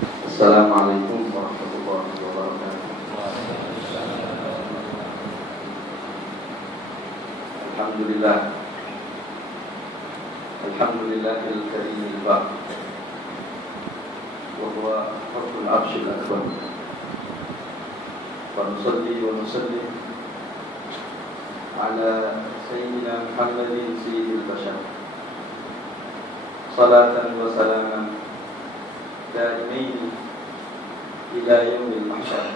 Assalamualaikum warahmatullahi wabarakatuh. Alhamdulillah. Alhamdulillahil karimil baq. Wa huwa rabbul arsyil akbar. Wa nusalli wa nusallim ala sayyidina Muhammadin sayyidil bashar. Salatan wa salaman daimain ila yaumil mahsyar.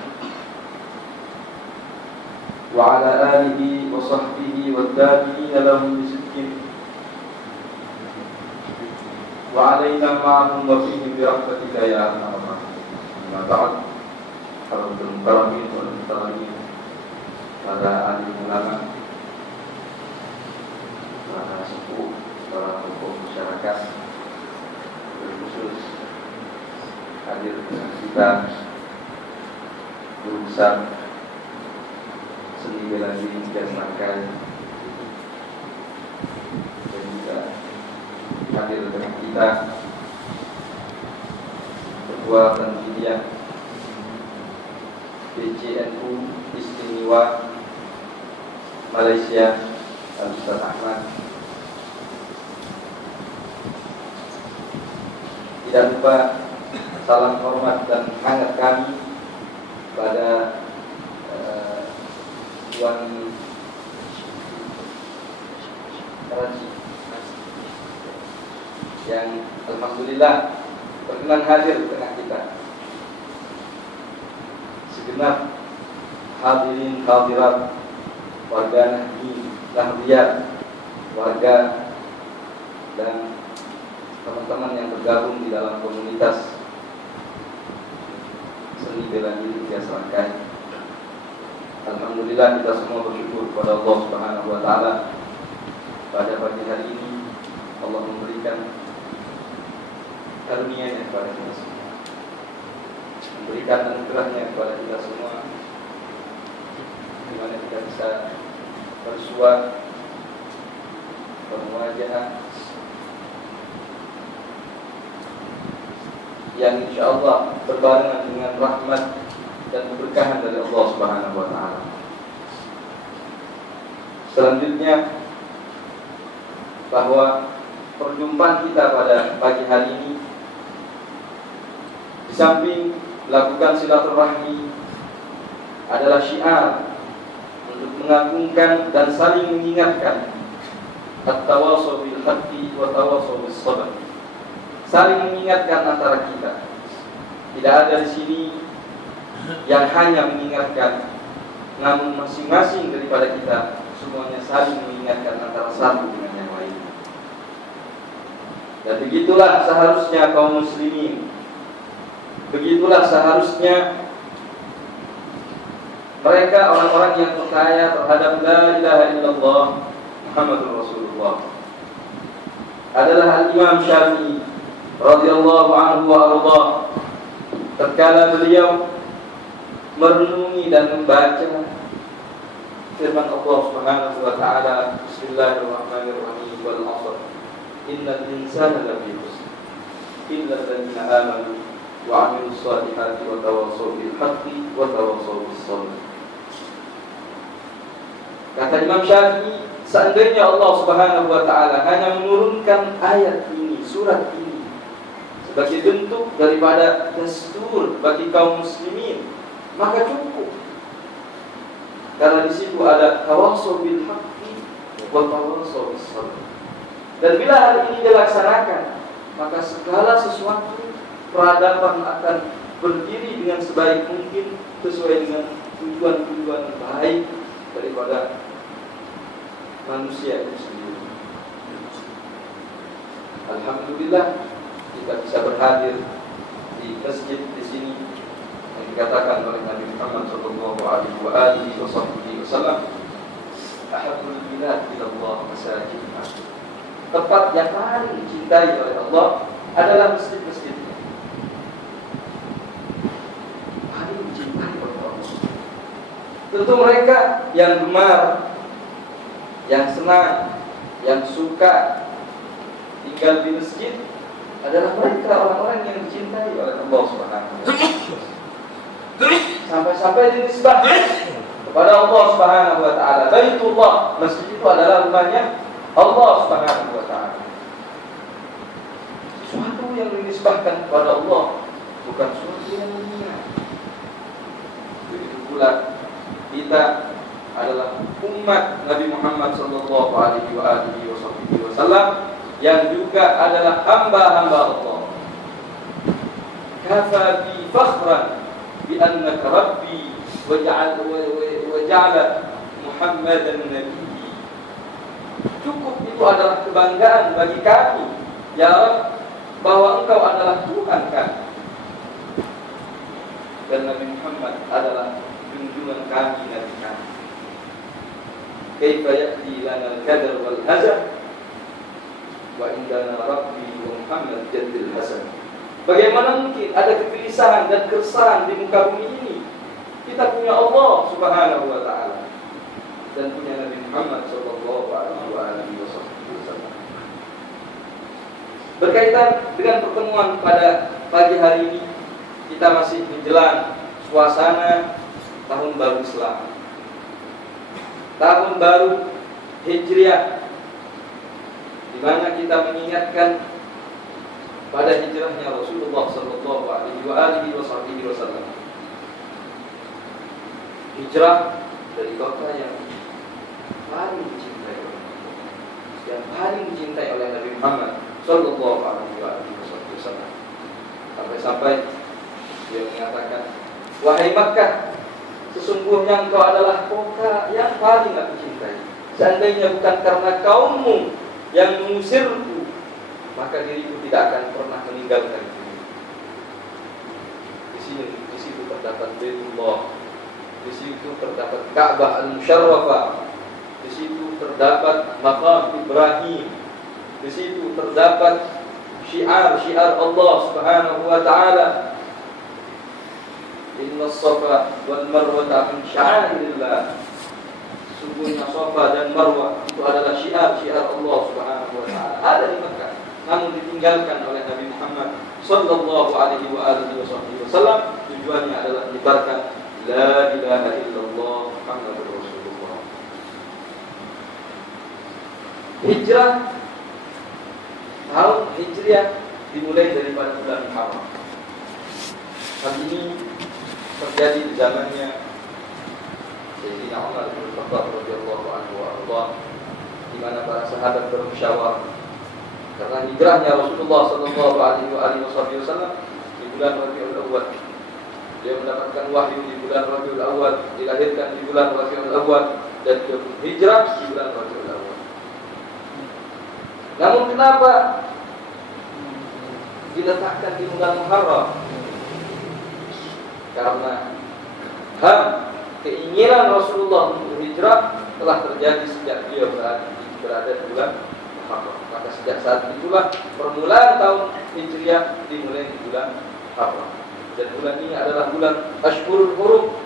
Wa ala alihi wa sahbihi wa tabi'in lahum bisidqin wa alaina ma'ahum wa fihim bi rahmatika ya arhamar rahimin. Amma ba'd, hadirin karamin wal muhtaramin, para alim ulama, para sepuh, para tokoh masyarakat, terkhusus hadir dengan kita guru besar seni bela diri dan rangkai, dan juga hadir dengan kita Ketua Tanfidiyah PCNU Istimewa Malaysia Al-Ustaz Ahmad. Tidak lupa salam hormat dan hangat kami pada Tuan Karachi yang alhamdulillah berkenan hadir di tengah kita. Segenap hadirin hadirat, warga Nahdiyah, warga dan teman-teman yang tergabung di dalam komunitas seni bela diri Tias Rangkai. Alhamdulillah, kita semua bersyukur kepada Allah Subhanahu wa taala pada pagi hari ini Allah memberikan karunia-Nya kepada kita semua, memberikan anugerah-Nya kepada kita semua, di mana kita bisa bersua, bermuajahah yang insyaallah berbarengan dengan rahmat dan keberkahan dari Allah Subhanahu wa taala. Selanjutnya, bahwa perjumpaan kita pada pagi hari ini, di samping melakukan silaturahmi, adalah syiar untuk mengagungkan dan saling mengingatkan at-tawassaw bil haqqi wa tawassaw bis sabr. Saling mengingatkan antara kita. Tidak ada di sini yang hanya mengingatkan, namun masing-masing daripada kita semuanya saling mengingatkan antara satu dengan yang lain. Dan begitulah seharusnya kaum muslimin, begitulah seharusnya mereka orang-orang yang percaya terhadap la ilaha illallah Muhammadur Rasulullah. Adalah Al-Imam Syafi'i radhiyallahu anhu wa ardhah, tatkala beliau merenungi dan membaca firman Allah Subhanahu wa taala, bismillahirrahmanirrahim, wal 'ashr innal insana lafi khusr illa alladziina aamanu wa 'amilus shaalihati wa tawassaw bil haqqi wa tawassaw bis sabr. Kata Imam Syafi'i, seandainya Allah Subhanahu wa taala hanya menurunkan ayat ini, surat ini, sebagai bentuk daripada dastur bagi kaum muslimin, maka cukup. Karena di situ ada tawassaw bil haqqi wa tawassaw bis sabr. Dan bila hal ini dilaksanakan, maka segala sesuatu peradaban akan berdiri dengan sebaik mungkin sesuai dengan tujuan-tujuan baik daripada manusia itu sendiri. Alhamdulillah, kita bisa berhadir di masjid di sini yang dikatakan oleh Nabi Muhammad sallallahu alaihi wasallam, ahabbul bilad ila Allah masajidna. Tempat yang paling dicintai oleh Allah adalah masjid-masjidnya. Paling dicintai oleh Allah. Tentu mereka yang gemar, yang senang, yang suka tinggal di masjid, adalah mereka orang-orang yang dicintai oleh Allah Subhanahu wa taala. Sampai-sampai dinisbahkan kepada Allah Subhanahu wa taala. Baitullah, masjid itu adalah rumahnya Allah Subhanahu wa taala. Sesuatu yang dinisbahkan kepada Allah bukan sesuatu yang dunia. Begitu pula kita adalah umat Nabi Muhammad sallallahu alaihi wasallam yang juga adalah hamba-hamba Allah. Kafa bi fakhran bi annaka rabbi wa ja'ala Muhammadan nabiyyi. Cukup itu adalah kebanggaan bagi kami, ya Rabb, bahwa Engkau adalah Tuhan kami dan Nabi Muhammad adalah junjungan kami, Nabi kami. Kaifa ya'ti lana al-qadar wal hazan wa indana rabbi wa Muhammad jadil hasan. Bagaimana mungkin ada kegelisahan dan keresahan di muka bumi ini? Kita punya Allah Subhanahu wa taala dan punya Nabi Muhammad sallallahu alaihi wasallam. Berkaitan dengan pertemuan pada pagi hari ini, kita masih menjelang suasana tahun baru Islam, tahun baru Hijriah, di mana kita mengingatkan pada hijrahnya Rasulullah sallallahu alaihi wasallam. Hijrah dari kota yang paling dicintai oleh Nabi Muhammad sallallahu alaihi wasallam. Sampai-sampai dia mengatakan, wahai Makkah, sesungguhnya engkau adalah kota yang paling aku cintai. Seandainya bukan karena kaummu yang mengusirku, maka diriku tidak akan pernah meninggalkan ini. Di situ terdapat Baitullah, di situ terdapat Ka'bah al-Musharrafah, di situ terdapat Maqam Ibrahim, di situ terdapat syiar-syiar Allah Subhanahu wa taala. Inna Safa wal Marwa min sya'airillah. Sungguhnya Safa dan Marwah itu adalah syiar-syiar Allah Subhanahu wa taala. Ada di Makkah, namun ditinggalkan oleh Nabi Muhammad sallallahu alaihi wasallam. Tujuannya adalah menyebarkan la ilaha illallah Muhammadur Rasulullah. Hijrah tahun Hijriah dimulai daripada bulan Muharram. Hal ini terjadi di zamannya Sayyidina Umar bin Khattab radhiyallahu anhu wa di mana para sahabat bermusyawarah karena hijrahnya Rasulullah sallallahu alaihi wasallam di bulan Rabiul Awwal. Dia mendapatkan wahyu di bulan Rabiul Awwal, dilahirkan di bulan Rabiul Awwal, dan dia hijrah di bulan Rabiul Awwal. Namun kenapa diletakkan di bulan Muharram? Karena keinginan Rasulullah untuk hijrah telah terjadi sejak dia berada di bulan Muharram. Maka sejak saat itulah permulaan tahun Hijriah dimulai di bulan Muharram. Dan bulan ini adalah bulan Ashhurul Hurum,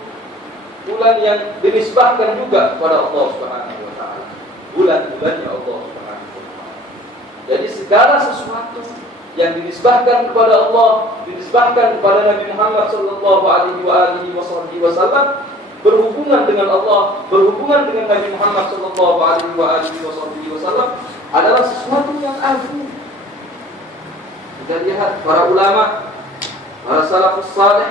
bulan yang dinisbahkan juga kepada Allah Subhanahu wa taala. Bulan-bulannya Allah Subhanahu wa taala. Jadi segala sesuatu yang dinisbahkan kepada Allah, dinisbahkan kepada Nabi Muhammad sallallahu alaihi wasallam, berhubungan dengan Allah, berhubungan dengan Nabi Muhammad sallallahu alaihi wasallam adalah sesuatu yang agung. Kita lihat para ulama, para salafus saleh,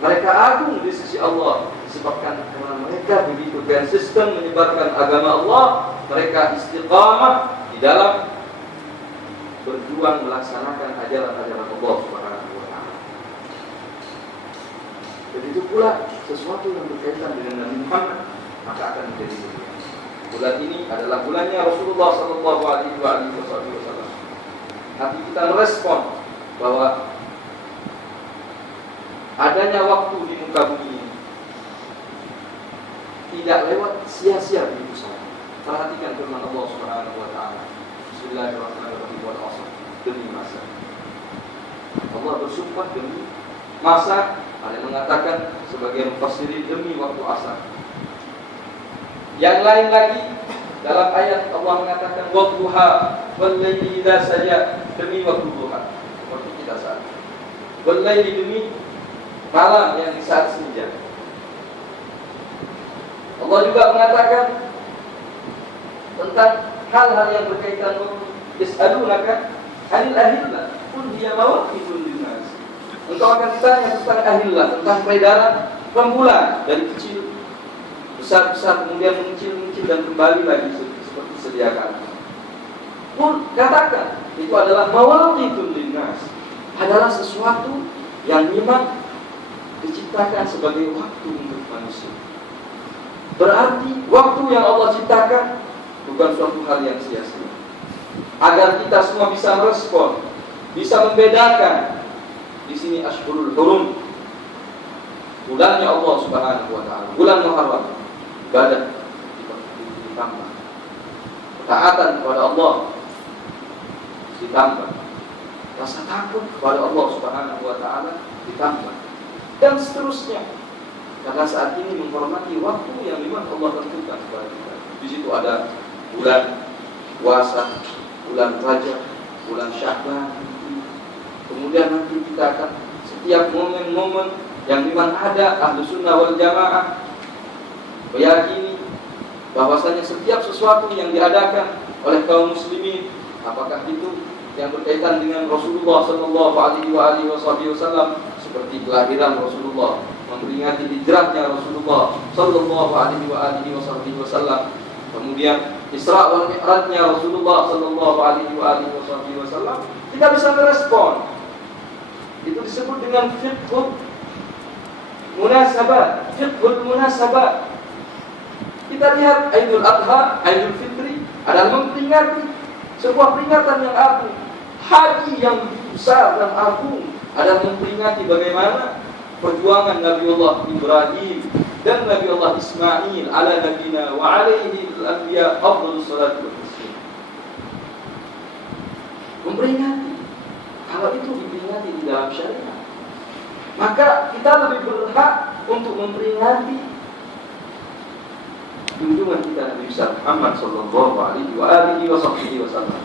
mereka agung di sisi Allah disebabkan karena mereka begitu konsisten menyebarkan agama Allah, mereka istiqamah di dalam berjuang melaksanakan ajaran-ajaran Allah Subhanahu wa taala. Begitu pula sesuatu yang berkaitan dengan Nabi Muhammad maka akan menjadi mulia. Bulan ini adalah bulannya Rasulullah sallallahu alaihi wasallam. Hati kita merespon bahwa adanya waktu di muka bumi ini tidak lewat sia-sia begitu saja. Perhatikan firman Allah Subhanahu wa taala. Bismillahirrahmanirrahim. Wal 'ashr, demi masa. Allah bersumpah demi masa. Ada yang mengatakan sebagian mufassirin demi waktu asar. Yang lain lagi dalam ayat Allah mengatakan wadduha wal laili idza saja, demi waktu duha. Walaili, demi malam yang di saat senja. Allah juga mengatakan tentang hal-hal yang berkaitan waktu. Yas'alunaka 'anil ahillah, qul hiya mawaqitun linnas. Engkau akan ditanya tentang ahillah, tentang peredaran rembulan dari kecil besar-besar kemudian mengecil-mengecil dan kembali lagi seperti sedia kala. Pun katakan itu adalah mawaqitun linnas, adalah sesuatu yang memang diciptakan sebagai waktu untuk manusia. Berarti waktu yang Allah ciptakan bukan suatu hal yang sia-sia. Agar kita semua bisa merespon, bisa membedakan. Di sini Ashhurul Hurum, bulannya Allah Subhanahu wa taala, bulan Muharram, ibadah ditambah, ketaatan kepada Allah ditambah, rasa takut kepada Allah Subhanahu wa taala ditambah, dan seterusnya. Karena saat ini menghormati waktu yang memang Allah tentukan kepada kita. Di situ ada bulan puasa, bulan Rajab, bulan Sya'ban. Kemudian nanti kita akan setiap momen-momen yang memang ada Ahlu Sunnah wal Jamaah meyakini bahwasanya setiap sesuatu yang diadakan oleh kaum muslimin, apakah itu yang berkaitan dengan Rasulullah sallallahu alaihi wasallam seperti kelahiran Rasulullah, memperingati hijrahnya Rasulullah sallallahu alaihi wasallam, kemudian Isra wal Mi'rajnya Rasulullah sallallahu alaihi wasallam, kita bisa merespon. Itu disebut dengan fiqhul munasabah, fiqhul munasabah. Kita lihat Aidul Adha, Aidul Fitri adalah memperingati sebuah peringatan yang agung. Haji yang besar dan agung adalah memperingati bagaimana perjuangan Nabiullah Ibrahim dan Nabiullah Ismail ala nabina wa alaihi al-anbiya afdhalus salatu wassalam. Memperingati. Kalau itu diperingati di dalam syariat, maka kita lebih berhak untuk memperingati junjungan kita Nabi Muhammad sallallahu alaihi wasallam.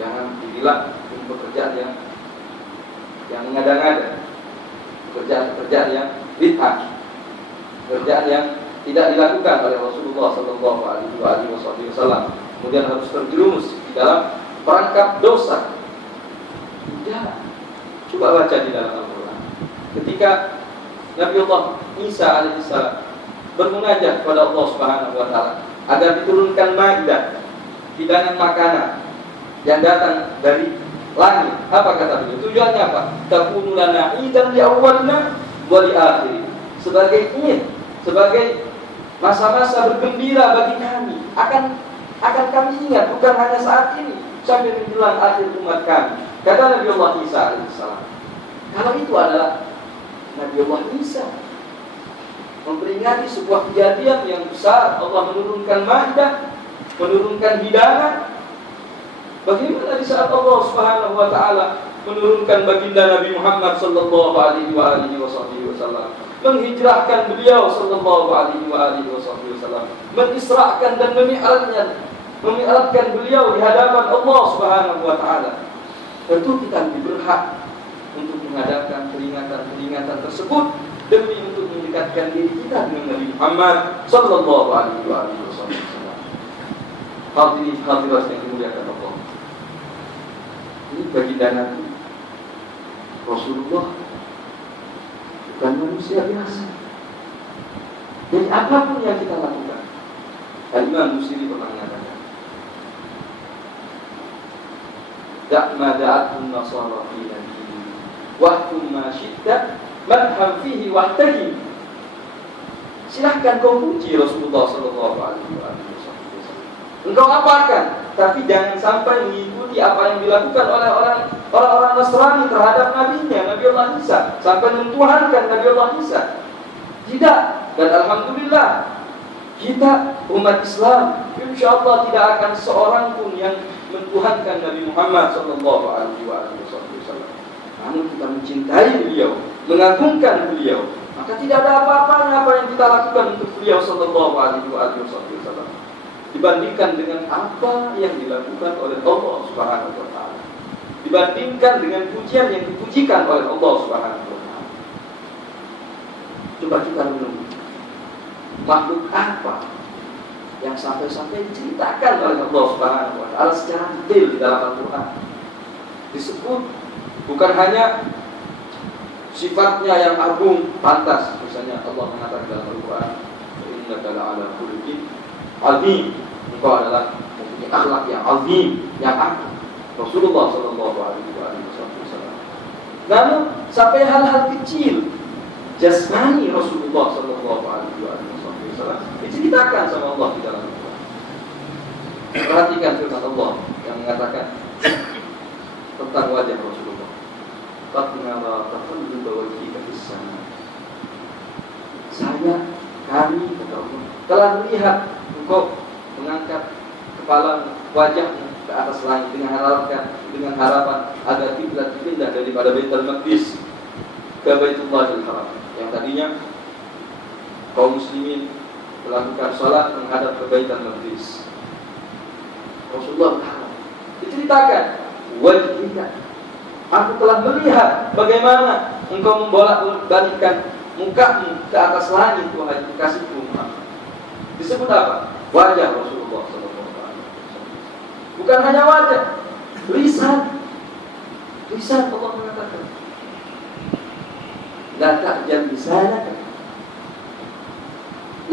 Jangan dilihat pekerjaan yang mengada-ngada, pekerjaan yang bid'ah, pekerjaan yang tidak dilakukan oleh Rasulullah sallallahu alaihi wasallam, kemudian harus terjerumus di dalam perangkap dosa. Tidak. Coba baca di dalam Al-Quran. Ketika Nabiullah Isa alaihissalam bermunajat kepada Allah Subhanahu wa taala agar diturunkan Maidah, hidangan makanan yang datang dari langit. Apa kata beliau? Tujuannya apa? Takunu lana idan li awwalina wa li akhirina. Sebagai Id, sebagai masa-masa bergembira bagi kami. Akan kami ingat bukan hanya saat ini, sampai menjelang akhir umat kami. Kata Nabiullah Isa alaihissalam. Kalau itu adalah Nabiullah Isa memperingati sebuah kejadian yang besar, Allah menurunkan Maidah, menurunkan hidangan. Bagaimana di saat Allah Subhanahu wa taala menurunkan baginda Nabi Muhammad sallallahu alaihi wasallam, menghijrahkan beliau sallallahu alaihi wasallam, menisrakan dan memi'rajkan beliau di hadapan Allah Subhanahu wa taala. Tentu kita lebih berhak untuk mengadakan peringatan tersebut demi untuk mendekatkan diri kita dengan Nabi Muhammad sallallahu alaihi wasallam. Hadirin hadirat yang dimuliakan Allah. Ini baginda Nabi Rasulullah bukan manusia biasa. Jadi apapun yang kita lakukan, Imam Busiri pernah mengatakan, Da'ma da'atun nasara fi nabihi wahkum ma syi'ta madham fihi wahtagi. Silahkan kau puji Rasulullah sallallahu alaihi wasallam. Engkau apakan, tapi jangan sampai mengikuti apa yang dilakukan oleh orang-orang Nasrani terhadap nabinya, Nabiullah Isa, sampai mentuhankan Nabiullah Isa. Tidak. Dan alhamdulillah kita umat Islam insyaallah tidak akan seorang pun yang mentuhankan Nabi Muhammad sallallahu alaihi wasallam. Namun kita mencintai beliau, mengagungkan beliau, maka tidak ada apa-apanya apa yang kita lakukan untuk beliau sallallahu alaihi wasallam dibandingkan dengan apa yang dilakukan oleh Allah Subhanahu wa taala. dibandingkan dengan pujian yang dipujikan oleh Allah Subhanahu wa taala. Coba kita renung, makhluk apa yang sampai-sampai diceritakan oleh Allah Subhanahu wa taala secara detail di dalam Al-Qur'an. Disebut bukan hanya sifatnya yang agung, pantas. Misalnya Allah mengatakan dalam Al-Qur'an, innaka la'ala khuluqin azim. Engkau adalah mempunyai akhlak yang azim, yang agung. Rasulullah sallallahu alaihi wasallam. Namun sampai hal-hal kecil jasmani Rasulullah sallallahu alaihi wasallam diceritakan sama Allah di dalam Al-Qur'an. Perhatikan firman Allah yang mengatakan tentang wajah Rasulullah. Qad nara taqalluba wajhika fis sama. Kami kata Allah, telah melihat engkau mengangkat kepala wajahmu ke atas langit dengan harapan agar kiblat dipindah daripada Baitul Maqdis ke Baitullahil Haram. Yang tadinya kaum muslimin melakukan salat menghadap ke Baitul Maqdis. Rasulullah berharap. Diceritakan, wajhika, aku telah melihat bagaimana engkau membolak-balikkan mukamu ke atas langit, wahai kekasihku Muhammad. Disebut apa? Wajah Rasulullah sallallahu alaihi wasallam. Bukan hanya wajah, lisan. Lisan Allah mengatakan, la ta'jal lisanaka,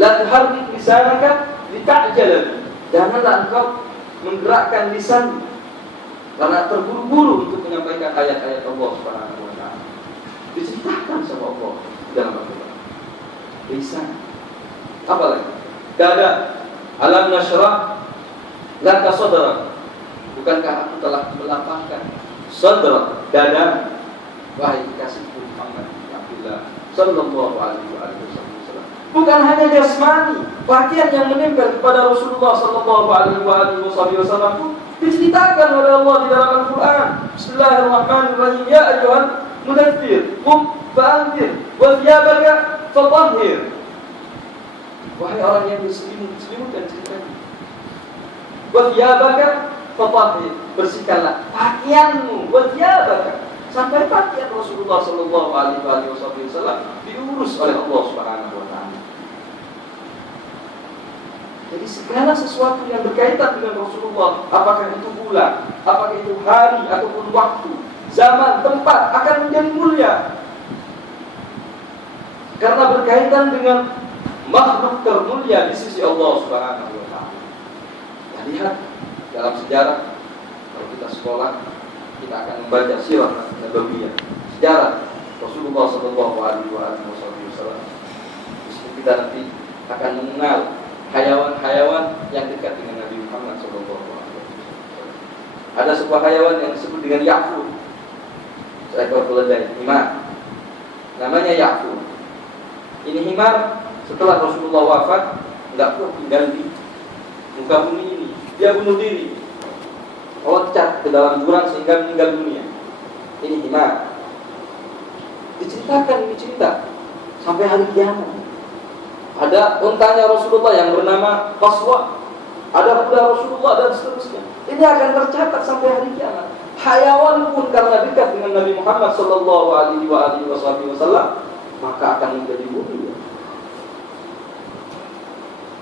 la tuharrik lisanaka lita'jal. Janganlah engkau menggerakkan lisan karena terburu-buru untuk menyampaikan ayat-ayat Allah Subhanahu wa taala. Diceritakan sama Allah dalam Al-Qur'an. Lisan. Apa lagi? Dada. Alam nashrah laka sadrak. Bukankah aku telah melapangkan sadrak, dada, wahai kekasihku Muhammad Abdullah sallallahu alaihi wasallam. Bukan hanya jasmani, pakaian yang menempel kepada Rasulullah sallallahu alaihi wasallam pun diceritakan oleh Allah di dalam Al-Qur'an. Bismillahirrahmanirrahim. Ya ayyuhal mudaththir qum fa'anzir wa thiyabaka fatahhir. Wahai orang yang berselimut dan ceritakan. Wa thiyabaka fatahhir. Bersihkanlah pakaianmu. Wa thiyabaka. Sampai pakaian Rasulullah sallallahu alaihi wasallam diurus oleh Allah Subhanahu wa taala. Jadi segala sesuatu yang berkaitan dengan Rasulullah, apakah itu bulan, apakah itu hari ataupun waktu, zaman, tempat, akan menjadi mulia. Karena berkaitan dengan makhluk termulia di sisi Allah Subhanahu wa taala. Kita lihat dalam sejarah, kalau kita sekolah, kita akan membaca sirah nabawiyah, sejarah Rasulullah sallallahu alaihi wasallam. Kita nanti akan mengenal hayawan-hayawan yang dekat dengan Nabi Muhammad sallallahu alaihi wasallam. Ada sebuah hayawan yang disebut dengan Ya'fur. Seekor keledai, himar. Namanya Ya'fur. Ini himar setelah Rasulullah wafat enggak kuat tinggal di muka bumi ini. Dia bunuh diri. Loncat ke dalam jurang sehingga meninggal dunia. Ini himar. Diceritakan ini cerita sampai hari kiamat. Ada untanya Rasulullah yang bernama Qaswa. Ada kuda Rasulullah dan seterusnya. Ini akan tercatat sampai hari kiamat. Hayawan pun karena dekat dengan Nabi Muhammad sallallahu alaihi wasallam, maka akan menjadi mulia.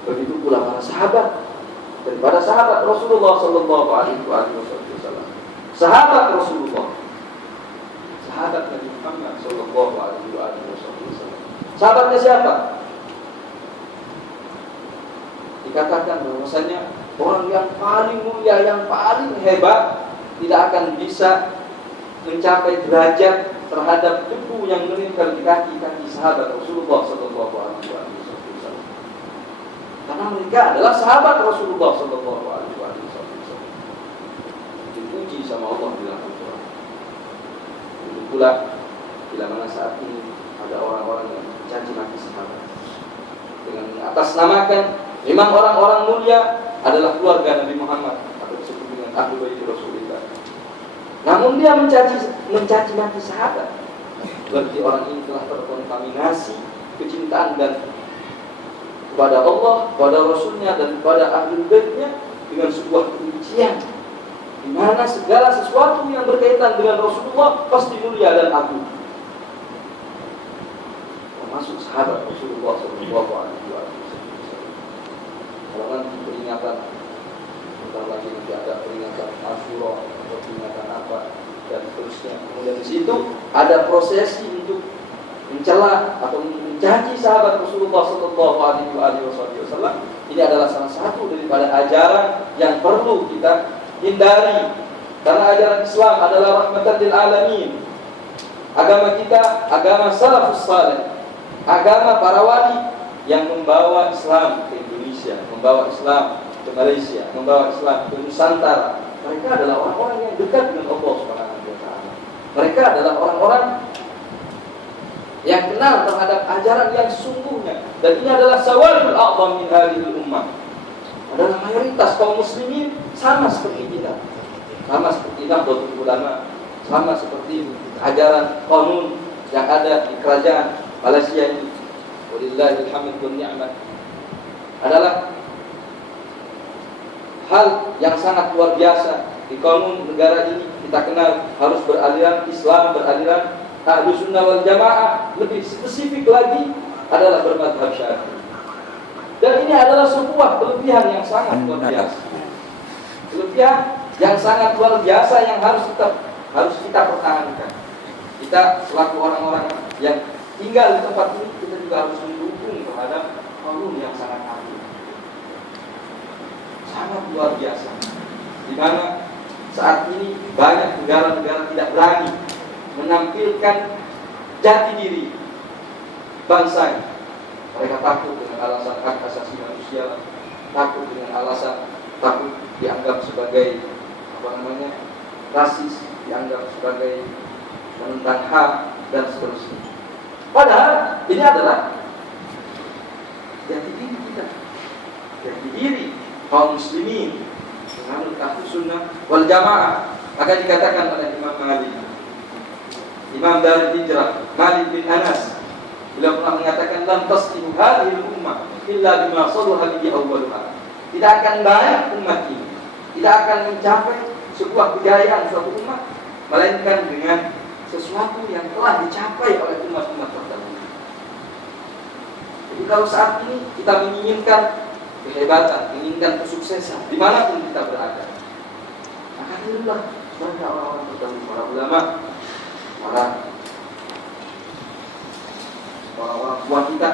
Begitu pula para sahabat. Daripada sahabat Rasulullah sallallahu alaihi wasallam. Sahabat Rasulullah. Sahabat Nabi Muhammad sallallahu alaihi wasallam. Sahabatnya siapa? Dikatakan bahwasanya orang yang paling mulia, yang paling hebat tidak akan bisa mencapai derajat terhadap debu yang menempel di kaki-kaki sahabat Rasulullah sallallahu alaihi wasallam. Karena mereka adalah sahabat Rasulullah sallallahu alaihi wasallam. Dipuji sama Allah di dalam Al-Qur'an. Itu pula bila mana saat ini ada orang-orang yang mencaci maki sahabat dengan mengatasnamakan memang orang-orang mulia adalah keluarga Nabi Muhammad atau disebut dengan Ahlu Bait Rasulullah. Namun dia mencaci maki sahabat. Berarti orang ini telah terkontaminasi kecintaan dan kepada Allah, kepada Rasulnya dan kepada Ahlul Baitnya dengan sebuah kebencian di mana segala sesuatu yang berkaitan dengan Rasulullah pasti mulia dan agung. Termasuk sahabat Rasulullah Sallallahu Alaihi Wasallam. Kalau nanti peringatan, bentar lagi nanti ada peringatan Asyura atau peringatan apa dan seterusnya. Kemudian di situ ada prosesi untuk mencela atau mencaci sahabat Rasulullah Sallallahu Alaihi Wasallam. Ini adalah salah satu daripada ajaran yang perlu kita hindari, karena ajaran Islam adalah rahmatan lil alamin. Agama kita agama salafus saleh, agama para wali yang membawa Islam ke Indonesia, membawa Islam ke Malaysia, membawa Islam ke Nusantara. Mereka adalah orang-orang yang dekat dengan Allah Subhanahu wa taala. Mereka adalah orang-orang yang kenal terhadap ajaran yang sesungguhnya, dan ini adalah sawadul a'zam min hadhil ummah. Adalah mayoritas kaum muslimin sama seperti kita, sama seperti Nahdlatul Ulama, sama seperti ajaran qanun yang ada di kerajaan Malaysia ini. Walillahil hamd wal ni'mah. Adalah hal yang sangat luar biasa. Di qanun negara ini kita kenal harus beraliran Islam, beraliran Ahlus Sunnah wal Jamaah, lebih spesifik lagi adalah bermadhab Syafi'i. Dan ini adalah sebuah kelebihan yang sangat luar biasa. Kelebihan yang sangat luar biasa yang harus kita pertahankan. Kita selaku orang-orang yang tinggal di tempat ini, kita juga harus mendukung terhadap qanun yang sangat agung, sangat luar biasa. Di mana saat ini banyak negara-negara tidak berani menampilkan jati diri bangsa. Mereka takut dengan alasan hak asasi manusia, takut dengan alasan takut dianggap sebagai rasis, dianggap sebagai menentang HAM dan seterusnya. Padahal ini adalah jati diri kita, jati diri kaum muslimin menganut Ahlus Sunnah wal Jamaah. Maka dikatakan oleh Imam Malik, Imam Darul Hijrah, Malik bin Anas, beliau pernah mengatakan, lam taslihu hadhil ummah illa bima salaha bihi awwaluha. Tidak akan baik umat ini, tidak akan mencapai sebuah kejayaan suatu umat melainkan dengan sesuatu yang telah dicapai oleh umat-umat terdahulu. Jadi kalau saat ini kita menginginkan kehebatan, menginginkan kesuksesan dimanapun kita berada, maka inilah mereka orang-orang terdahulu, para ulama, para orang tua kita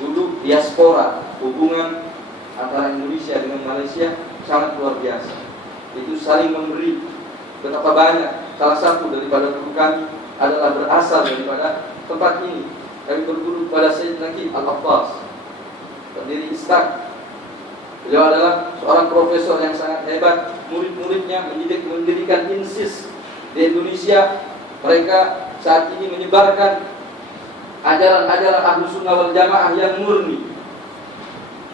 dulu. Diaspora, hubungan antara Indonesia dengan Malaysia sangat luar biasa. Itu saling memberi. Betapa banyak. Salah satu daripada guru kami adalah berasal daripada tempat ini. Kami berguru pada Sayyid Nakib Al-Abbas, pendiri Istak. Beliau adalah seorang profesor yang sangat hebat. Murid-muridnya mendirikan INSIS di Indonesia. Mereka saat ini menyebarkan ajaran-ajaran Ahlus Sunnah wal Jamaah yang murni.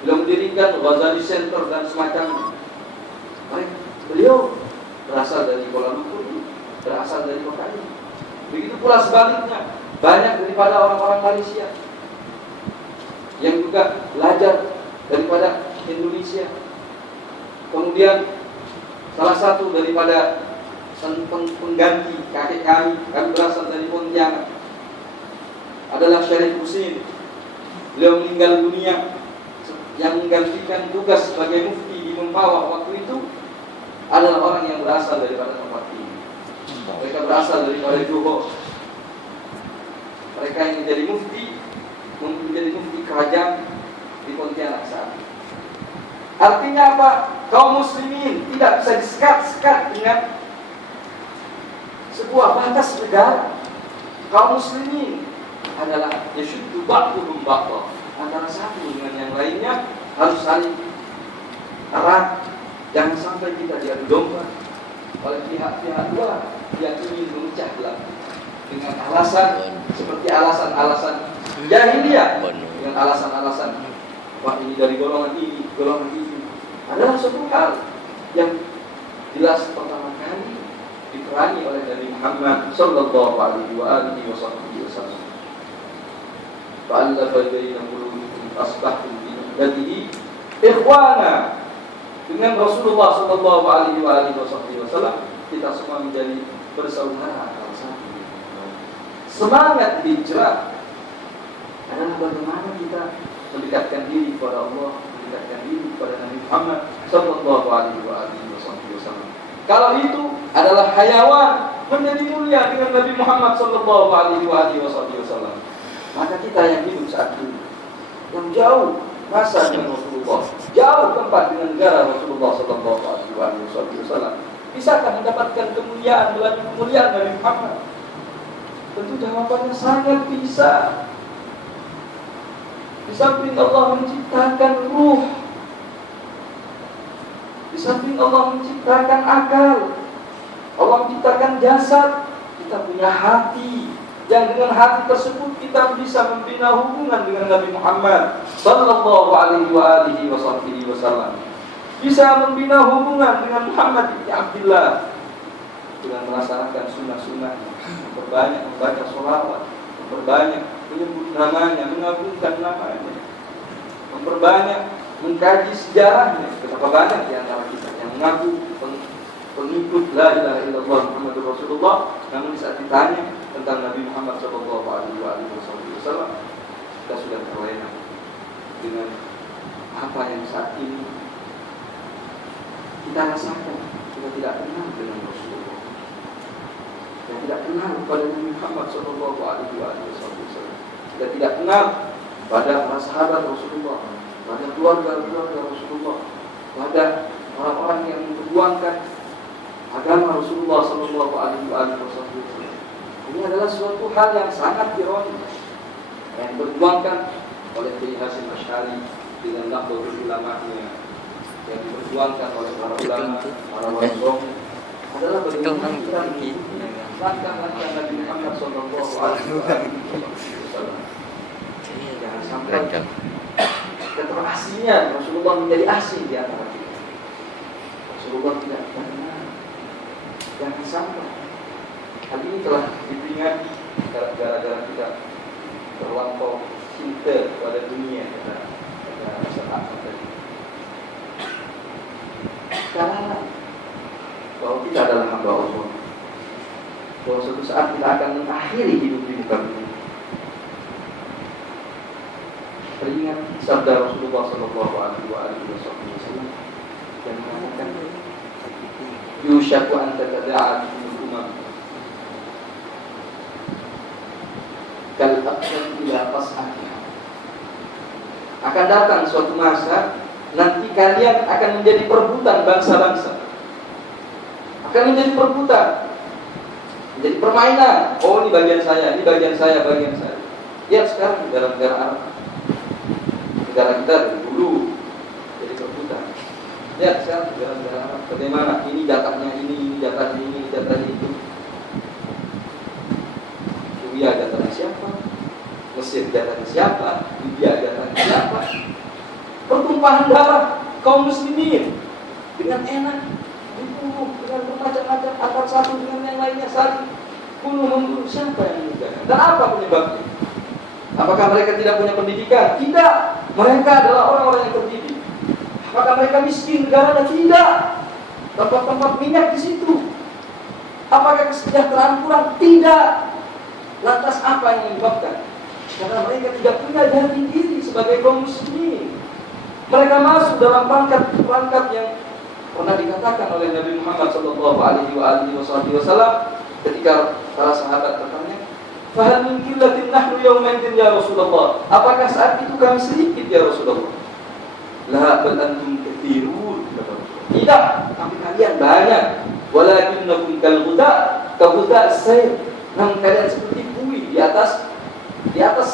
Beliau mendirikan Ghazali Center dan semacamnya. Beliau berasal dari Kuala Lumpur, berasal dari kota ini. Begitu pula sebaliknya, banyak daripada orang-orang Malaysia yang juga belajar daripada Indonesia. Kemudian salah satu daripada pengganti kakek kami berasal dari Pontianak, adalah Syarif Husin. Beliau meninggal dunia. Yang menggantikan tugas sebagai mufti di Mempawah waktu itu adalah orang yang berasal daripada tempat ini. Mereka berasal daripada Johor. Mereka yang menjadi mufti kerajaan di Pontianak saat ini. Artinya apa? Kaum muslimin tidak bisa disekat-sekat dengan sebuah batas negara. Kaum muslimin adalah yashuddu ba'duhum ba'dha. Antara satu dengan yang lainnya harus saling erat. Jangan sampai kita diadu domba oleh pihak-pihak luar yang ingin memecah belah dengan alasan seperti alasan-alasan jahiliyah, dengan alasan-alasan wah ini dari golongan ini, golongan ini. Adalah suatu hal yang jelas pertama kali diperangi oleh Nabi Muhammad sallallahu alaihi wasallam. Fa'alla baina qulubikum asbahtum bi ni'matihi ikhwana. Dengan Rasulullah sallallahu alaihi wasallam Wasallam, kita semua menjadi bersaudara akal satu. Semangat hijrah adalah bagaimana kita mendekatkan diri kepada Allah, mendekatkan diri kepada Nabi Muhammad sallallahu alaihi wasallam. Kalau itu adalah hayawan menjadi mulia dengan Nabi Muhammad sallallahu alaihi wasallam, maka kita yang hidup saat ini, yang jauh masa dengan Rasulullah, jauh tempat dengan negara Rasulullah sallallahu alaihi wasallam, bisakah mendapatkan kemuliaan melalui kemuliaan Nabi Muhammad? Tentu jawabannya sangat bisa. Di samping Allah menciptakan ruh, di samping Allah menciptakan akal, Allah menciptakan jasad, kita punya hati, yang dengan hati tersebut kita bisa membina hubungan dengan Nabi Muhammad sallallahu alaihi wasallam, bisa membina hubungan dengan Muhammad bin Abdullah dengan melaksanakan sunnah-sunnahnya, memperbanyak membaca sholawat, memperbanyak menyebut namanya, mengagungkan namanya, memperbanyak mengkaji sejarahnya. Betapa banyak di antara kita yang mengaku pengikut la ilaha illallah Muhammadur Rasulullah, namun saat ditanya tentang Nabi Muhammad sallallahu alaihi wasallam, kita sudah terlena dengan apa yang saat ini kita rasakan. Kita tidak kenal dengan Rasulullah, kita tidak kenal kepada Nabi Muhammad sallallahu alaihi wasallam, kita tidak kenal pada para sahabat Rasulullah, pada keluarga Rasulullah, pada orang-orang yang memperjuangkan agama Rasulullah sallallahu alaihi wasallam. Ini adalah suatu hal yang sangat ironis yang diperjuangkan oleh Kiai Hasyim Asy'ari dengan Nahdlatul Ulama'nya, yang diperjuangkan oleh para ulama, para wasoh, adalah bagaimana kita mengikuti langkah-langkah Nabi Muhammad sallallahu alaihi wasallam. Jangan sampai keterasingnya Rasulullah menjadi asing di antara kita. Rasulullah tidak pernah. Jangan sampai. Hal ini telah diperingati gara-gara kita terlampau cinta kepada dunia, kata Ustaz tadi. Sekarang bahwa kita adalah hamba Allah, bahwa suatu saat kita akan mengakhiri hidup di muka bumi. Teringat sabda Rasulullah sallallahu alaihi wasallam yang mengatakan, "Yushaku an tatada'a al-umam kal-aqsam ila qas'atiha." Akan datang suatu masa nanti kalian akan menjadi perebutan bangsa-bangsa, akan menjadi perebutan, menjadi permainan. Oh, ini bagian saya, ini bagian saya, bagian saya. Lihat sekarang negara-negara Arab, negara kita dari dulu jadi perebutan. Lihat sekarang negara-negara Arab, bagaimana ini jatahnya ini jatahnya ini jatahnya itu. Syria jatahnya siapa? Mesir jatahnya siapa? Libya jatahnya siapa? Pertumpahan darah kaum muslimin dengan enak dibunuh dengan bermacam-macam, antara satu dengan yang lainnya saling bunuh-membunuh. Siapa yang mengerjakan? Dan apa penyebabnya? Apakah mereka tidak punya pendidikan? Tidak. Mereka adalah orang-orang yang terdidik. Apakah mereka miskin negaranya? Tidak. Tempat-tempat minyak di situ. Apakah kesejahteraan kurang? Tidak. Lantas apa yang menyebabkan? Karena mereka tidak punya jati diri sebagai kaum muslimin. Mereka masuk dalam pangkat yang pernah dikatakan oleh Nabi Muhammad sallallahu alaihi wasallam ketika para sahabat bertanya, "Fahal min qillatin nahnu yawma idin ya Rasulullah?" Apakah saat itu kami sedikit ya Rasulullah? La bal antum katsirun. Tidak, tapi kalian banyak. Walakinnakum kal ghudha as-sayr. Namun kalian seperti buih di atas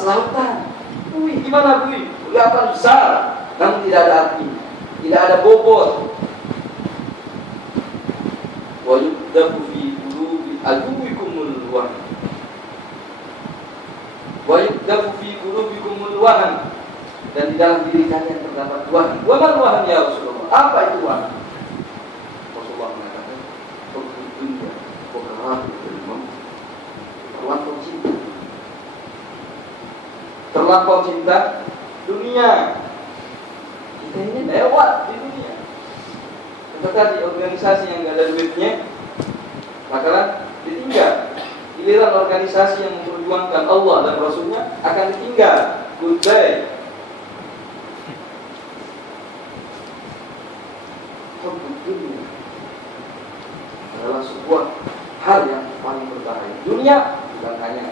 lautan. Buih gimana buih? Kelihatan besar, namun tidak ada api, tidak ada bobot. Wa yudzafu fi qulubi aduwikumul wahn. Wa yudzafu fi qulubikumul wahn. Dan di dalam diri kalian terdapat wahn. Wa man wahn ya Rasulullah? Apa itu wahn? Rasulullah mengatakan, "Hubbu dunya wa karahatul maut." Terlampau cinta. Terlampau cinta dunia. Kita ini lewat di dunia. Seperti tadi organisasi yang gak ada duitnya, maka ditinggal. Giliran organisasi yang memperjuangkan Allah dan Rasulnya akan ditinggal. Goodbye. Hubbud dunya adalah sebuah hal yang paling berbahaya. Dunia bukan hanya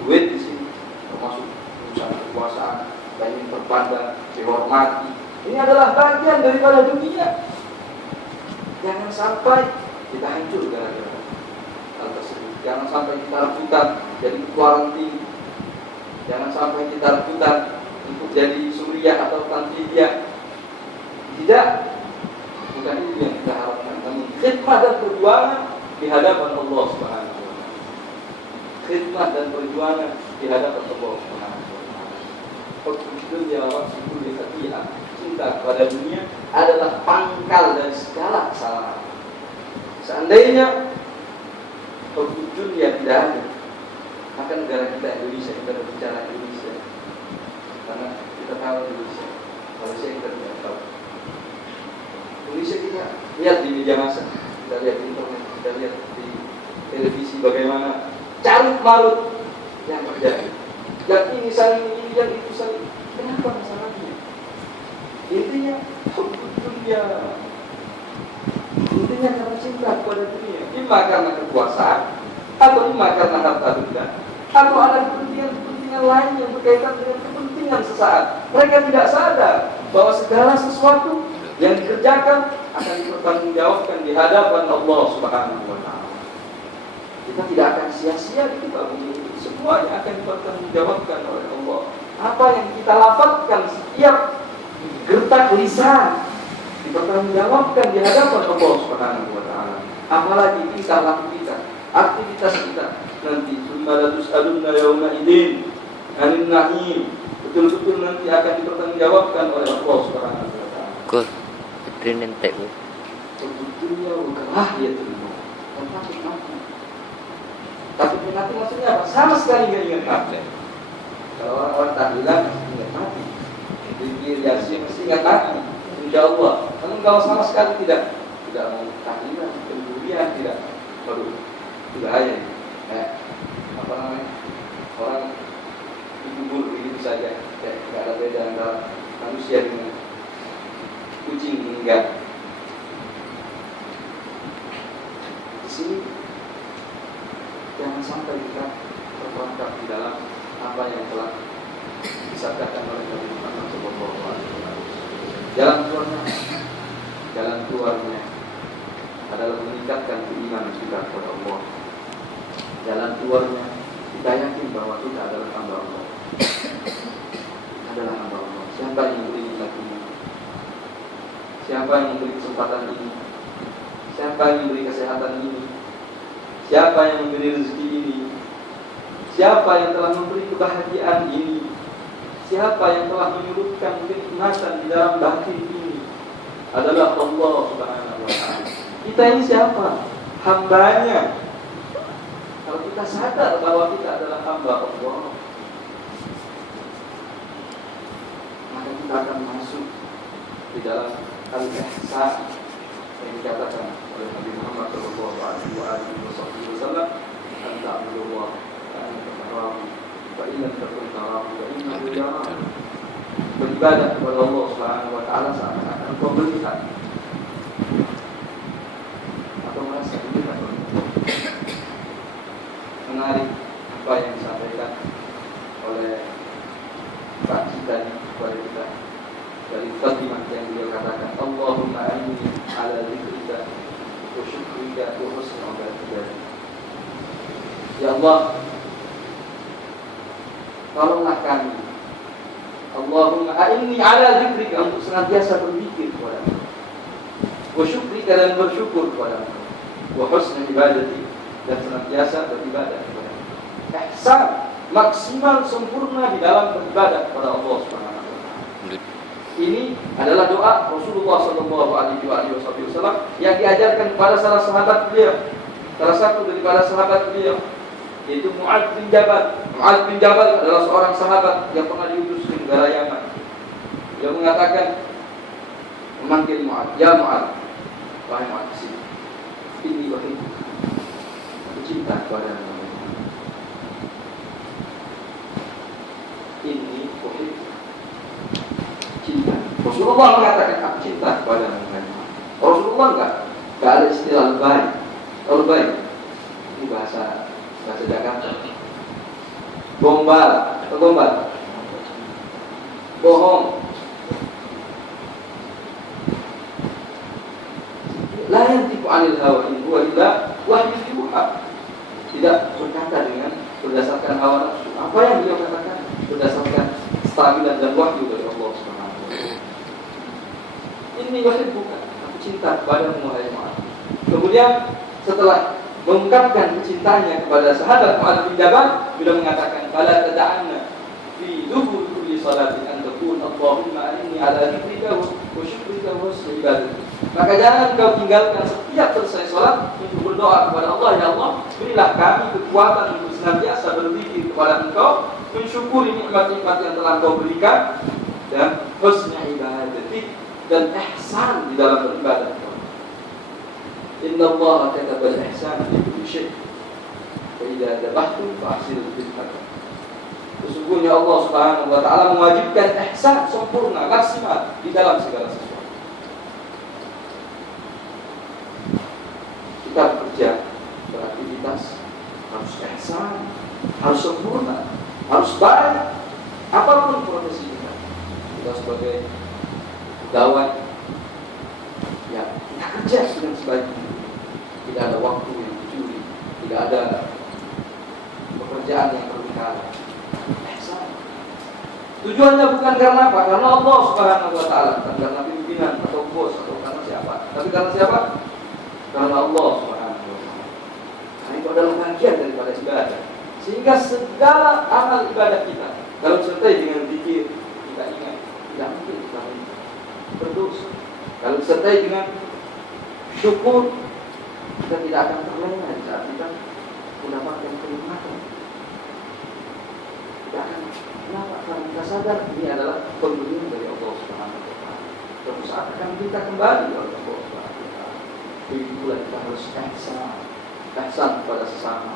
duit di sini, termasuk urusan kekuasaan, ingin terpandang, dihormati. Ini adalah bagian daripada dunia. Jangan sampai kita hancur gara-gara hal tersebut. Jangan sampai kita rebutan jadi kuarantin. Jangan sampai kita rebutan untuk jadi Suriah atau Tanfidia. Tidak. Bukan itu yang kita harapkan. Namun khidmat dan perjuangan di hadapan Allah Subhanahu wa taala. Khidmat dan perjuangan di hadapan Allah Subhanahu wa taala. Hubbud dunya wa rasulul khati'ah. Cinta kepada dunia adalah pangkal dari segala kesalahan. Seandainya hubbud dunya tidak ada, maka negara kita Indonesia, kita berbicara Indonesia, karena kita tahu Indonesia, Malaysia kita tidak tahu. Indonesia kita lihat di media massa, kita lihat di internet, kita lihat di televisi bagaimana carut marut yang terjadi. Yang ini saling ini, yang itu saling. Kenapa masalahnya? Intinya hubbud dunya. Intinya karena cinta kepada dunia. Ima karena kekuasaan, atau ima karena harta benda, atau ada kepentingan lain yang berkaitan dengan kepentingan sesaat. Mereka tidak sadar bahwa segala sesuatu yang dikerjakan akan dipertanggungjawabkan di hadapan Allah Subhanahu wa taala. Kita tidak akan sia-sia di muka bumi ini. Semuanya akan dipertanggungjawabkan oleh Allah. Apa yang kita lafazkan setiap gertak lisan dipertanggungjawabkan di hadapan Allah Subhanahu wa taala. Apalagi tingkah laku kita, aktivitas kita nanti summa tus'alunna yauma idzin 'anil na'im. Betul-betul nanti akan dipertanggungjawabkan oleh Allah Subhanahu wa taala. Kok nentek bu. Sebetulnya bukanlah ya terima. Takut mati. Takut mati maksudnya apa? Sama sekali nggak ingat mati. Kalau orang-orang tahlilan ingat mati, zikir yasin mesti ingat mati. Insya Allah. Namun kalau sama sekali tidak mau tahlilan, pendurian tidak, baru bahaya. Apa namanya? Orang dikubur begitu saja, tidak ada beda antara manusia dengan kucing meninggal. Di sini jangan sampai kita terperangkap di dalam apa yang telah disabdakan oleh Nabi Muhammad SAW. Jalan keluarnya adalah meningkatkan keimanan kita kepada Allah. Jalan keluarnya kita yakin bahwa kita adalah hamba Allah. Adalah hamba Allah. Siapa yang memberi nikmat ini? Siapa yang memberi kesempatan ini? Siapa yang memberi kesehatan ini? Siapa yang memberi rezeki ini? Siapa yang telah memberi kebahagiaan ini? Siapa yang telah menyurutkan kenikmatan di dalam batin ini? Adalah Allah Subhanahu wa taala. Kita ini siapa? Hambanya. Kalau kita sadar bahwa kita adalah hamba Allah, maka kita akan masuk di dalam al-ihsan yang dikatakan oleh Nabi Muhammad SAW, anta abdullah beribadah kepada Allah Subhanahu wa taala seakan-akan kau melihat atau merasa dilihat. Menarik apa yang disampaikan oleh Pak Cita kepada kita dari kalimat yang beliau katakan, Allahumma inni ala dzikrika wa syukrika wa husni ibadatika. Ya Allah, tolonglah kami. Allahumma a'inni ala dzikrika, untuk senantiasa berzikir kepadamu, wa syukrika, dan bersyukur kepadamu, wa husni ibadati, dan senantiasa beribadah kepadamu. Ihsan, maksimal sempurna di dalam beribadah kepada Allah Subhanahu wa taala. Ini adalah doa Rasulullah SAW yang diajarkan kepada salah sahabat beliau, salah satu daripada sahabat beliau, yaitu Mu'adz bin Jabal. Mu'adz bin Jabal adalah seorang sahabat yang pernah diutus ke negara Yaman. Dia mengatakan, memanggil Mu'adz, ya Mu'adz, wahai Mu'adz, ini wahai, cinta kepada-Mu. Ini uhibbu. Cinta. Rasulullah mengatakan aku cinta kepada-Mu. Rasulullah enggak ada istilah lebay. Lebay ini bahasa Jakarta. Gombal, bohong. La yantiqu 'anil hawa in huwa illa wahyu yuha. Tidak berkata dengan berdasarkan hawa nafsu. Apa yang beliau katakan berdasarkan stabilan dan wahyu dari Allah Subhanahu wa taala. Ini bukan aku cinta kepadamu wahai Muhammad. Kemudian setelah mengungkapkan cintanya kepada sahabat Mu'adz bin Jabal, beliau mengatakan fala tad'anna fi dubur kulli salatin an taqul Allahumma inni ala dzikrika wa syukrika wa husni ibadatik. Maka jangan kau tinggalkan setiap selesai salat untuk berdoa kepada Allah, ya Allah, berilah kami kekuatan untuk senantiasa berzikir kepada Engkau, mensyukuri nikmat-nikmat yang telah Kau berikan, dan husni ibadatik, dan ihsan di dalam beribadah. Inna Allah kataba al-ihsan fi kulli syai'. Wa idza dzabhtum fa'silu bil-qadar. Sesungguhnya Allah Subhanahu wa taala mewajibkan ihsan sempurna, maksimal di dalam segala sesuatu. Kita bekerja, beraktivitas harus ihsan, harus sempurna, harus baik. Apapun profesi kita sebagai pegawai, ya kita kerja dengan sebaik-baiknya. Tidak ada waktu yang dicuri, tidak ada pekerjaan yang berbicara. Tujuannya bukan karena apa? Karena Allah Subhanahu wa taala, bukan karena pimpinan atau bos atau karena siapa. Tapi karena siapa? Karena Allah Subhanahu wa taala. Nah, itu adalah bagian daripada ibadah. Sehingga segala amal ibadah kita, kalau disertai dengan zikir, kita ingat, tidak mungkin kita berdosa. Kalau disertai dengan syukur, kita tidak akan terlena di saat kita mendapatkan kenikmatan. Tidak akan. Kenapa? Karena kita sadar ini adalah pemberian dari Allah Subhanahu wa taala. Suatu saat akan kita kembali kepada Allah Subhanahu wa taala. Itulah kita harus ihsan kepada sesama,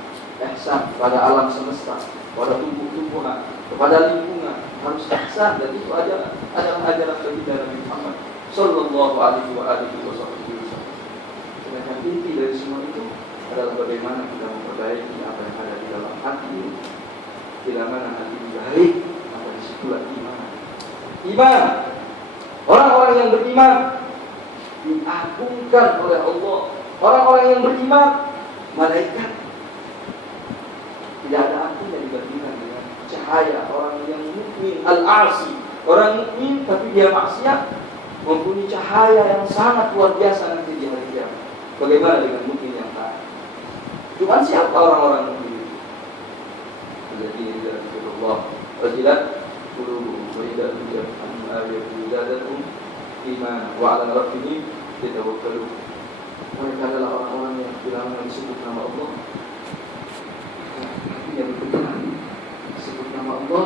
ihsan kepada alam semesta, kepada tumbuh-tumbuhan, kepada lingkungan, harus ihsan. Dan itu adalah ajaran baginda Nabi Muhammad sallallahu alaihi wasallam. Sedangkan inti dari semua itu adalah bagaimana kita memperbaiki apa yang ada di dalam hati ini. Bila mana hati baik, maka disitulah iman. Iman. Orang-orang yang beriman diagungkan oleh Allah. Orang-orang yang beriman, malaikat. Tidak ada artinya dibandingkan dengan cahaya orang yang mukmin al-asi. Orang mukmin tapi dia maksiat, mempunyai cahaya yang sangat luar biasa nanti di hari kiamat. Bagaimana dengan mukmin yang taat? Cuma siapa orang-orang mukmin? Jadi tidak Allah wajilat qulubuhum wa idza tuliyat ayatuhu zadatuhum iman wa 'ala rabbihim yatawakkalun. Mereka adalah orang-orang yang bila disebut nama Allah, hatinya bergetar. Disebut nama Allah,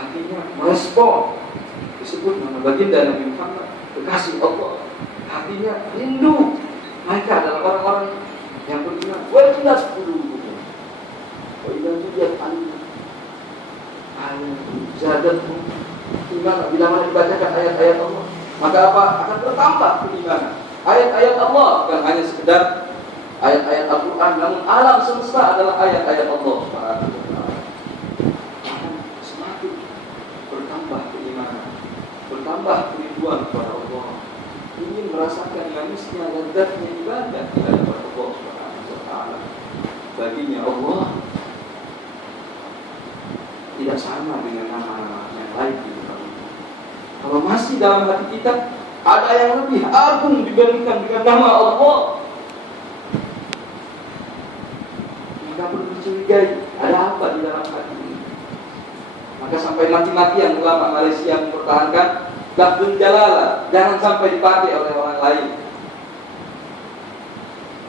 hatinya merespon. Disebut nama baginda Nabi Muhammad, kekasih Allah, hatinya rindu. Mereka adalah orang-orang yang beriman. Wajilat qulubuhum wa idza tuliyat ayatuhu zadatuhum iman. Bila mana dibacakan ayat-ayat Allah, maka apa? Akan bertambah keimanan. Ayat-ayat Allah bukan hanya sekedar ayat-ayat Al-Quran, namun alam semesta adalah ayat-ayat Allah Subhanahu wa taala. Semakin bertambah keimanan, bertambah kerinduan kepada Allah, ingin merasakan manisnya dan lezatnya ibadah kepada Allah Subhanahu wa taala. Baginya Allah tidak sama dengan nama-nama yang lain. Kalau masih dalam hati kita ada yang lebih agung dibandingkan dengan nama Allah, maka perlu dicurigai ada apa di dalam hati ini. Maka sampai mati-matian ulama Malaysia mempertahankan lafzul jalalah, jangan sampai dipakai oleh orang lain.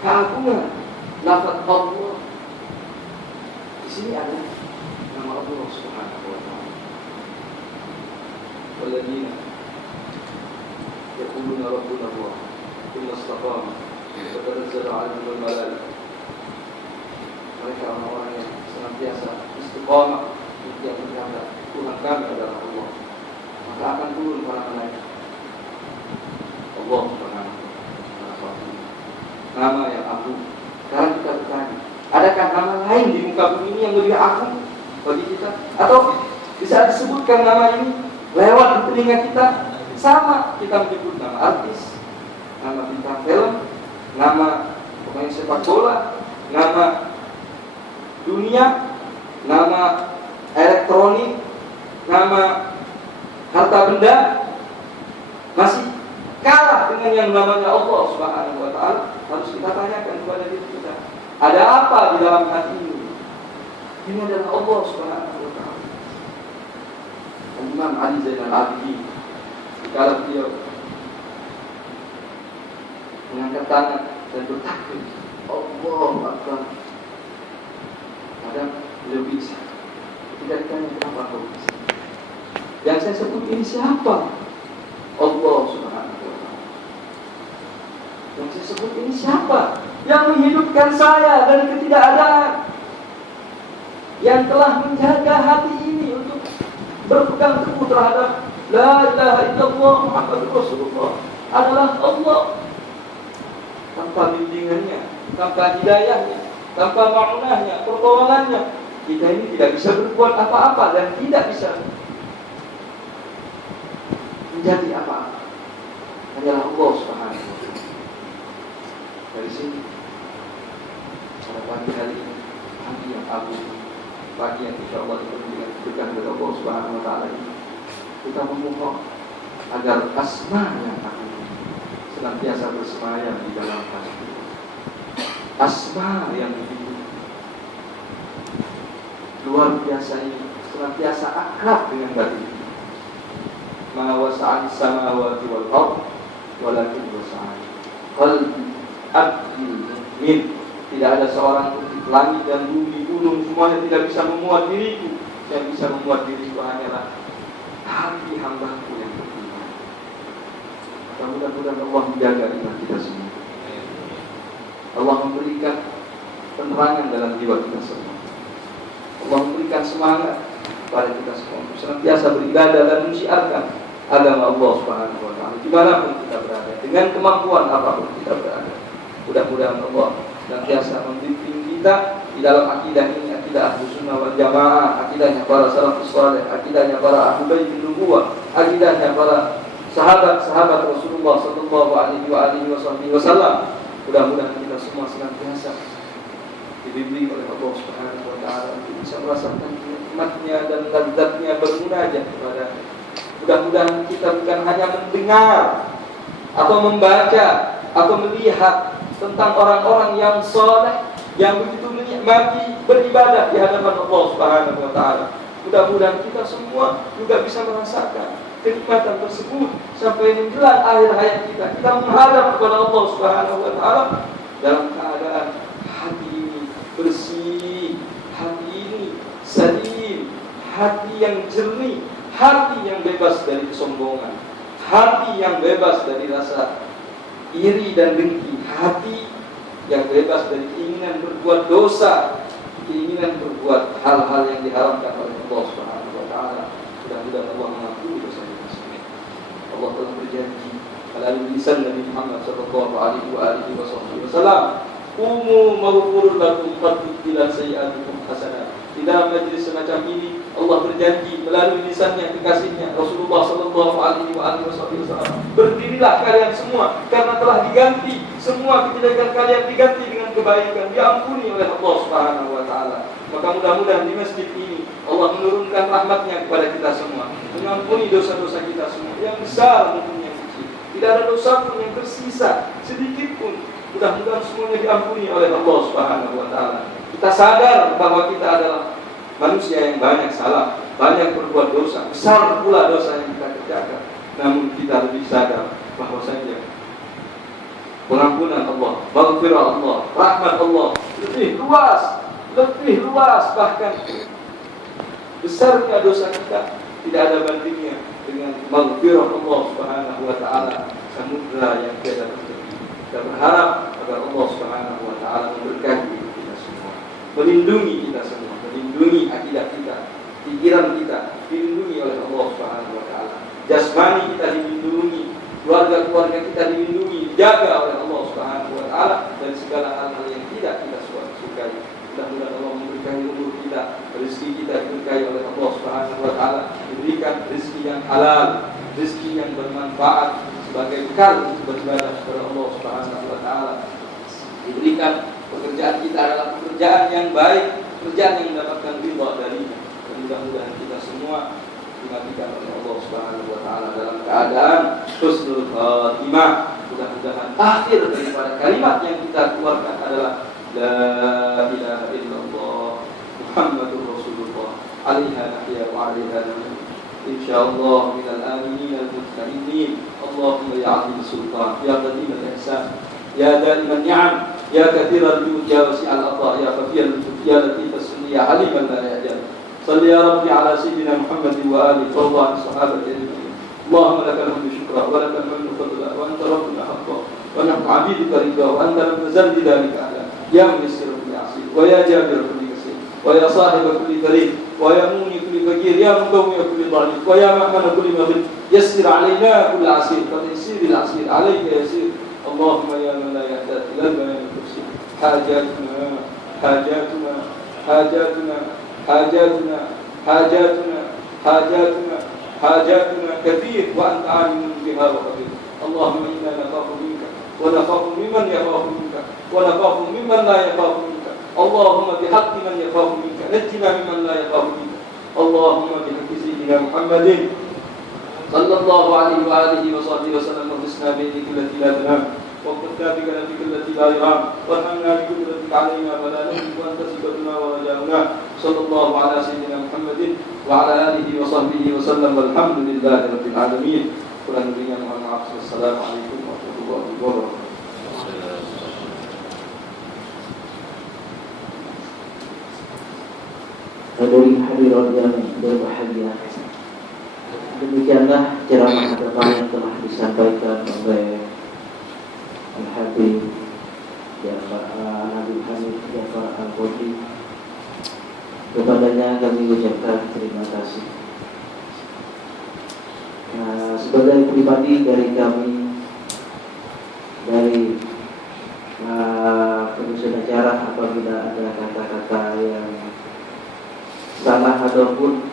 Keagungan lafaz Allah di sini ada nama Allah Subhanahu wa taala. Walladzina yaquluna rabbuna Allah thumma istaqamu fatanazzalu 'alaihimul malaikatu mereka orang-orang yang senantiasa istiqomah untuk menjaga Tuhan kami adalah Allah, maka akan turun para malaikat. Allah Subhanahu wa ta'ala, nama yang agung. Sekarang kita bertanya, adakah nama lain di muka bumi ini yang lebih agung bagi kita? Atau bisa disebutkan nama ini lewat di telinga kita? Sama kita menyebut nama artis, nama bintang film, nama pemain sepak bola, nama dunia, nama elektronik, nama harta benda, masih kalah dengan yang namanya Allah Subhanahu wa ta'ala. Harus kita tanyakan kepada diri kita, ada apa di dalam hati ini? Ini adalah Allah Subhanahu wa ta'ala. Imam Ali Zainal Abidin, kalau beliau mengangkat tangan dan bertakbir, Allahu Akbar, kadang beliau bisa. Tidak ditanya kenapa kau bisa. Yang saya sebut ini siapa? Allah Subhanahu wa ta'ala. Yang saya sebut ini siapa? Yang menghidupkan saya dari ketidakadaan, yang telah menjaga hati ini untuk berpegang teguh terhadap La ilaha illallah Muhammadur Rasulullah adalah Allah. Tanpa bimbingannya, tanpa hidayahnya, tanpa ma'unahnya, pertolongannya, kita ini tidak bisa berbuat apa-apa dan tidak bisa menjadi apa-apa. Hanyalah Allah Subhanahu wa ta'ala. Dari sini pada pagi hari ini, pagi yang agung, pagi yang insyaAllah dipenuhi dengan keberkahan dari Allah Subhanahu wa ta'ala ini, kita memohon agar asma yang agung senantiasa bersemayam di dalam hati kita. Asma yang begitu luar biasa ini senantiasa akrab dengan batin. Ma wasa'ani samawati wal ardh walakin wasa'ani qalbi abdi mu'min. Tidak ada seorang pun di langit dan bumi, gunung, semuanya tidak bisa memuat diriku. Yang bisa memuat diriku hanyalah hati hambaku yang beriman. Mudah-mudahan Allah menjaga iman kita semua. Allah memberikan penerangan dalam jiwa kita semua. Allah memberikan semangat pada kita semua untuk senantiasa beribadah dan mensiarkan agama Allah Subhanahu wa ta'ala dimanapun kita berada, dengan kemampuan apapun kita berada. Mudah-mudahan Allah senantiasa membimbing kita di dalam akidah ini, akidah Ahlus Sunnah wal Jamaah, akidahnya para salafus saleh, akidahnya para ahli bait nubuwah, akidahnya para sahabat-sahabat Rasulullah sallallahu alaihi wasallam. Mudah-mudahan kita semua senantiasa dibimbing oleh Allah Subhanahu wa ta'ala untuk bisa merasakan nikmatnya dan lezatnya bermunajat kepada. Mudah-mudahan kita bukan hanya mendengar atau membaca atau melihat tentang orang-orang yang saleh yang begitu menikmati beribadah di hadapan Allah Subhanahu wa ta'ala. Mudah-mudahan kita semua juga bisa merasakan kenikmatan tersebut sampai menjelang akhir hayat kita. Kita menghadap kepada Allah Subhanahu wa ta'ala dalam keadaan hati ini bersih, hati ini salim, hati yang jernih, hati yang bebas dari kesombongan, hati yang bebas dari rasa iri dan dengki, hati yang bebas dari keinginan berbuat dosa, keinginan berbuat hal-hal yang diharamkan oleh Allah Subhanahu wa ta'ala. Mudah-mudahan Allah mengampuni dosa kita semua. Allah telah berjanji melalui lisan Nabi Muhammad sallallahu alaihi wasallam, "Qumu maghfurun lakum qad tubilat sayi'atukum hasanat." Di dalam majlis semacam ini Allah berjanji melalui lisannya kekasihnya Rasulullah sallallahu alaihi wasallam, berdirilah kalian semua karena telah diganti semua kejelekan kalian diganti dengan kebaikan, diampuni oleh Allah Subhanahu wa ta'ala. Maka mudah-mudahan di masjid ini Allah menurunkan rahmatnya kepada kita semua, mengampuni dosa-dosa kita semua, yang besar maupun yang kecil. Tidak ada dosa pun yang tersisa sedikit pun. Mudah-mudahan semuanya diampuni oleh Allah Subhanahu wa ta'ala. Kita sadar bahwa kita adalah manusia yang banyak salah, banyak berbuat dosa, besar pula dosa yang kita kerjakan. Namun kita lebih sadar bahwasanya pengampunan Allah, maghfirah Allah, rahmat Allah lebih luas, bahkan besarnya dosa kita tidak ada bandingnya dengan maghfirah Allah Subhanahu wa ta'ala, samudra yang tiada tertepi. Kita berharap agar Allah Subhanahu wa ta'ala memberkati kita semua. melindungi kita semua, melindungi akidah kita, pikiran kita dilindungi oleh Allah Subhanahu wa taala. Jasmani kita dilindungi, keluarga-keluarga kita dilindungi, dijaga oleh Allah Subhanahu wa taala dan segala hal-hal yang tidak kita sukai. Mudah-mudahan Allah memberkahi umur kita, rezeki kita diberkahi oleh Allah Subhanahu wa taala, diberikan rezeki yang halal, rezeki yang bermanfaat sebagai bekal untuk beribadah kepada Allah Subhanahu wa taala. Diberikan pekerjaan kita adalah pekerjaan yang baik, pekerjaan yang mendapatkan ridha darinya. Dan mudah-mudahan kita semua dimatikan oleh Allah Subhanahu wa taala dalam keadaan husnul khatimah. Mudah-mudahan akhir daripada kalimat yang kita keluarkan adalah la ilaha illallah Muhammadur Rasulullah alaiha nahya wa alaiha namut. Insyaallah minal aminin al-mutma'innin. Allahumma ya 'azim sultan ya qadim al-ihsan ya daim an-ni'am ya kathir al-jud ya wasi' al-'ata ya khafi al-lutf ya latif as-sunni ya halim al-yajal. Salli ya rabbi ala sayyidina Muhammad wa alihi wa sahbihi sahabati ajma'in. Allahumma lakal hamdu syukra wa lakal hamdu fadla wa anta rabbuna haqqan wa nahnu 'abiduka ridha wa anta lam tazal bidzalika ala ya muyassir kulli 'asir wa ya jabir kulli kasir wa ya sahib kulli karim wa ya muni kulli fakir ya mudawwi kulli dhalim wa ya ma'man kulli maghrib yassir 'alaina kulli 'asir fa taysiril 'asir 'alayka yasir. Allahumma ya man la yahtadi ila al-bayan al-kursi hajatuna hajatuna hajatuna hajatuna hajatuna hajatuna hajatuna kathir wa anta 'alimun biha wa khabir. Allahumma inna nakhafu minka wa nakhafu mimman yakhafu minka wa nakhafu mimman la yakhafu minka. Allahumma bihaqqi man yakhafu minka najjina mimman la yakhafu minka. Allahumma bihaqqi sayyidina Muhammadin sallallahu alaihi wa alihi wa sahbihi wa sallam husna bi'idika allati la tanam wa qadda bika nabika allati la yaram wa hamna bi qudratika alaina wa la nuhibbu anta sifatuna wa rajauna. Sallallahu ala sayyidina Muhammadin wa ala alihi wa sahbihi wa sallam walhamdulillahi rabbil alamin. Kurang lebihnya mohon maaf. Wassalamualaikum warahmatullahi wabarakatuh. Hadirin yang berbahagia, demikianlah ceramah agama yang telah disampaikan oleh Al-Habib Nabi Hanif Jafar Al-Qadri. Kepadanya kami ucapkan terima kasih. Sebagai pribadi dari kami, dari penyusun acara, apabila ada kata-kata yang salah ataupun